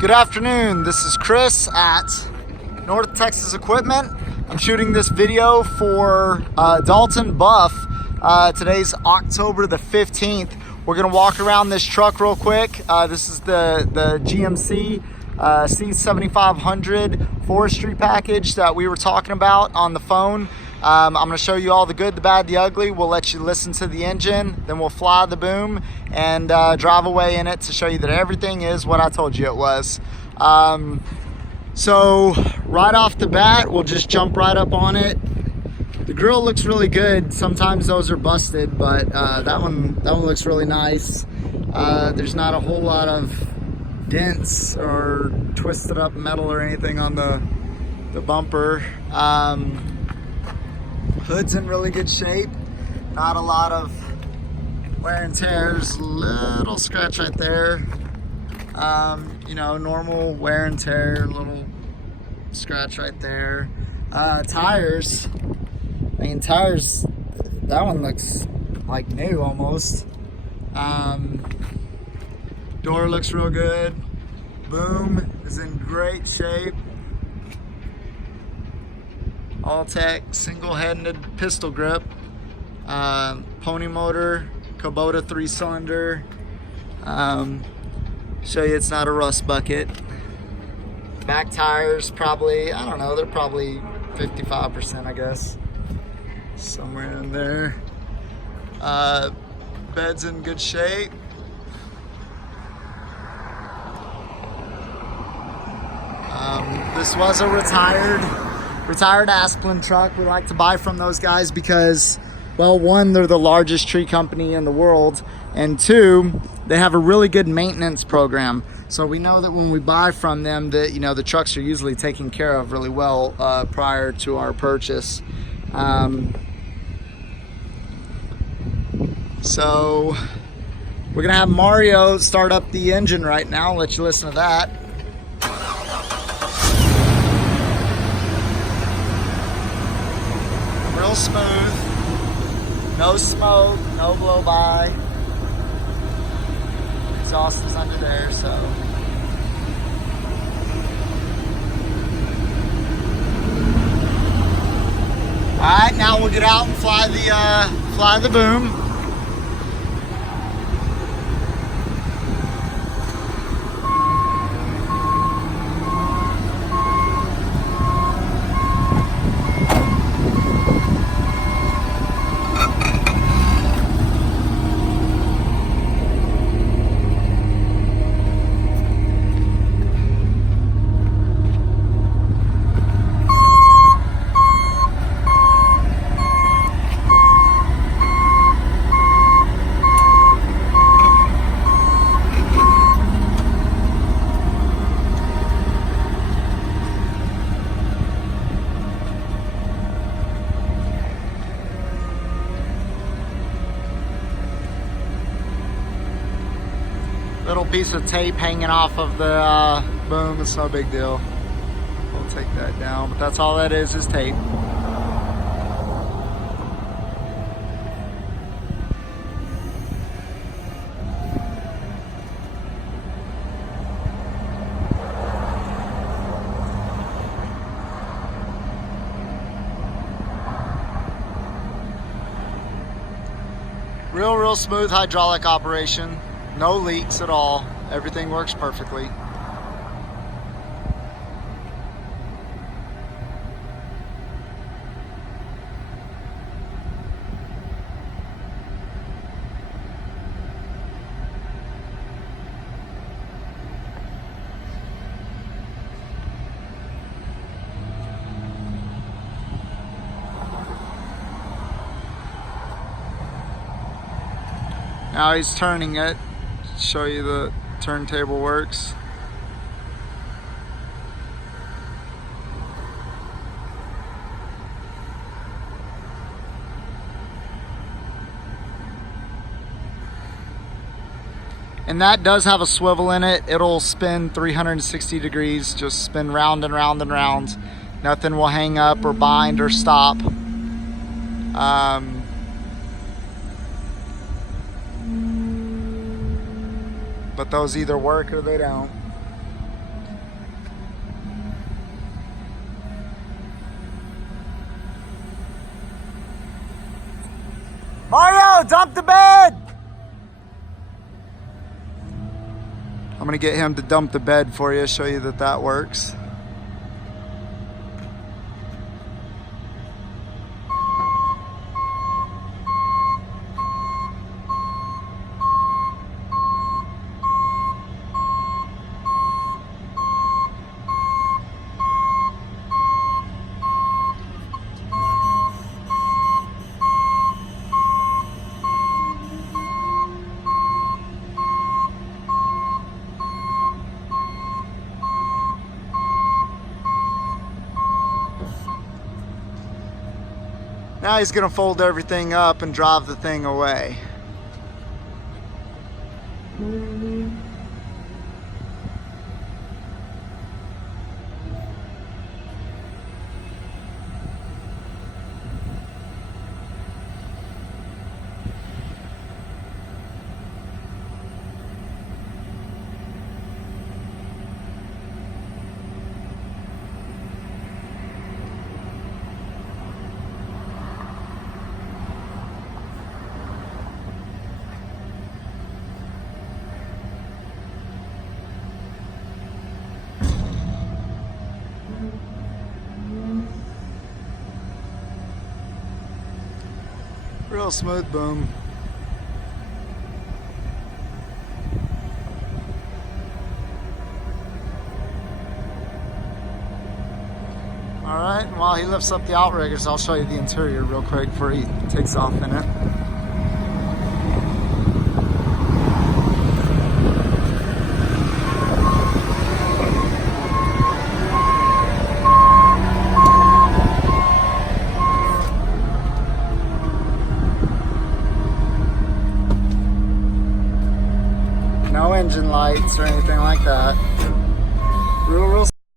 Good afternoon, this is Chris at North Texas Equipment. I'm shooting this video for Dalton Buff. Today's October the 15th. We're gonna walk around this truck real quick. This is the GMC C7500 Forestry package that we were talking about on the phone. I'm going to show you all the good, the bad, the ugly. We'll let you listen to the engine, then we'll fly the boom and drive away in it to show you that everything is what I told you it was. So right off the bat, we'll just jump right up on it. The grill looks really good. Sometimes those are busted, but that one looks really nice. There's not a whole lot of dents or twisted up metal or anything on the bumper. Hood's in really good shape. Not a lot of wear and tears. Little scratch right there. You know, normal wear and tear. Little scratch right there. Tires. I mean, tires. That one looks like new almost. Door looks real good. Boom is in great shape. All-Tech single-handed pistol grip, pony motor, Kubota 3-cylinder. Show you it's not a rust bucket. Back tires probably, I don't know, they're probably 55%, I guess, somewhere in there. Bed's in good shape. This was a retired Asplin truck. We like to buy from those guys because, well, one, they're the largest tree company in the world, and two, they have a really good maintenance program. So we know that when we buy from them, that, you know, the trucks are usually taken care of really well prior to our purchase. So we're gonna have Mario start up the engine right now. I'll let you listen to that. Real smooth, no smoke, no blow by. Exhaust is under there, so. All right, now we'll get out and fly the boom. Little piece of tape hanging off of the boom, it's no big deal. We'll take that down, but that's all that is tape. Real smooth hydraulic operation. No leaks at all. Everything works perfectly. Now he's turning it. Show you the turntable works. And that does have a swivel in it. It'll spin 360 degrees, just spin round and round and round. Nothing will hang up or bind or stop. But those either work or they don't. dump the bed. I'm gonna get him to dump the bed for you, show you that that works. Now he's gonna fold everything up and drive the thing away. Real smooth boom. All right, and while he lifts up the outriggers, I'll show you the interior real quick before he takes off in it. No engine lights or anything like that. Real